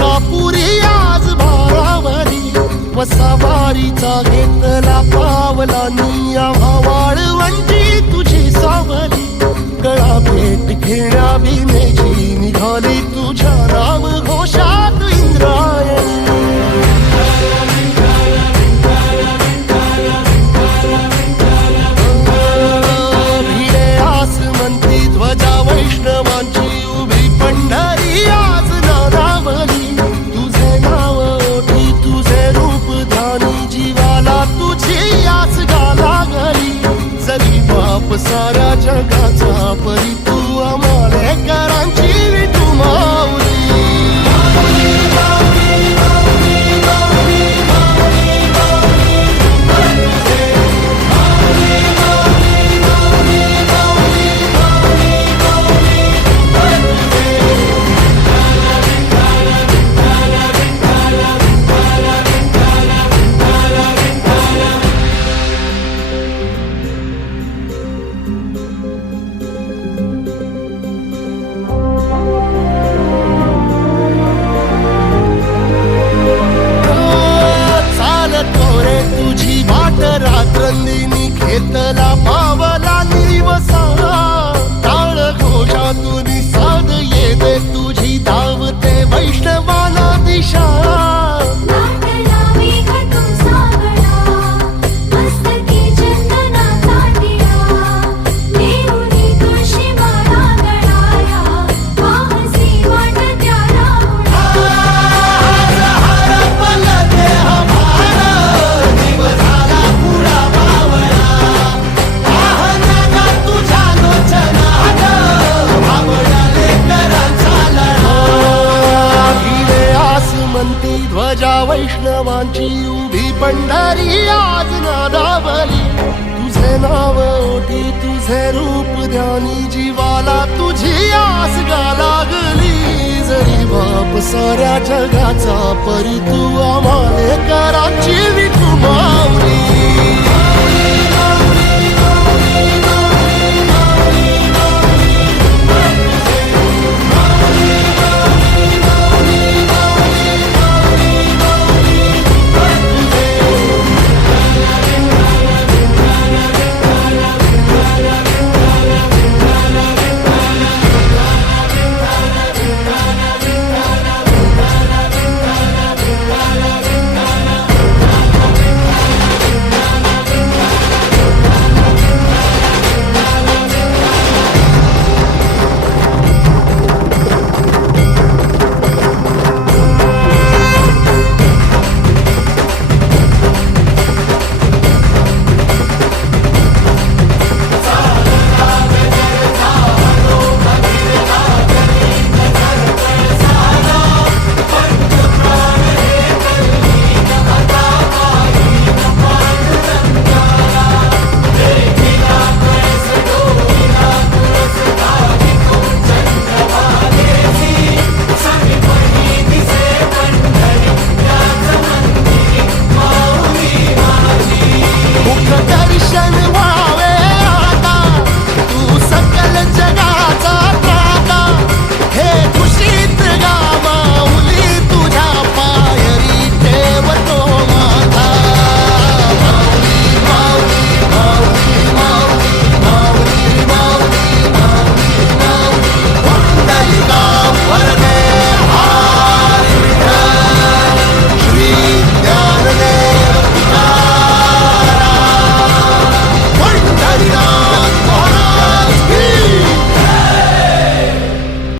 मलकापुरी आज भारावरी वसावारीचा घेतला पावला निया वाळवंटी तुझी सावली गळा भेट घेण्या बिनेची निघाली तुझ्या नाम घोषात इंद्रायणी भिडे आसमंती ध्वजा वैष्णवांची उभी पंढरी आज नादावली तुझे नाव ओठी तुझे रूप ध्यानी जीवाला तुझी आस गाला गली जरी बाप साऱ्या जगाचा परी तू आमालेकरांची विठू माऊली रात्रंदिनी घेतला पावला निवसा टाळ घोषातून साध येते तुझी धावते वैष्णवाला दिशा ध्वजा वैष्णवांची उभी पंढरी आज नादावली तुझे नाव ओठी तुझे रूप ध्यानी जीवाला तुझी आस गा लागली जरी बाप साऱ्या जगाचा परी तू आमालेकरांची विठू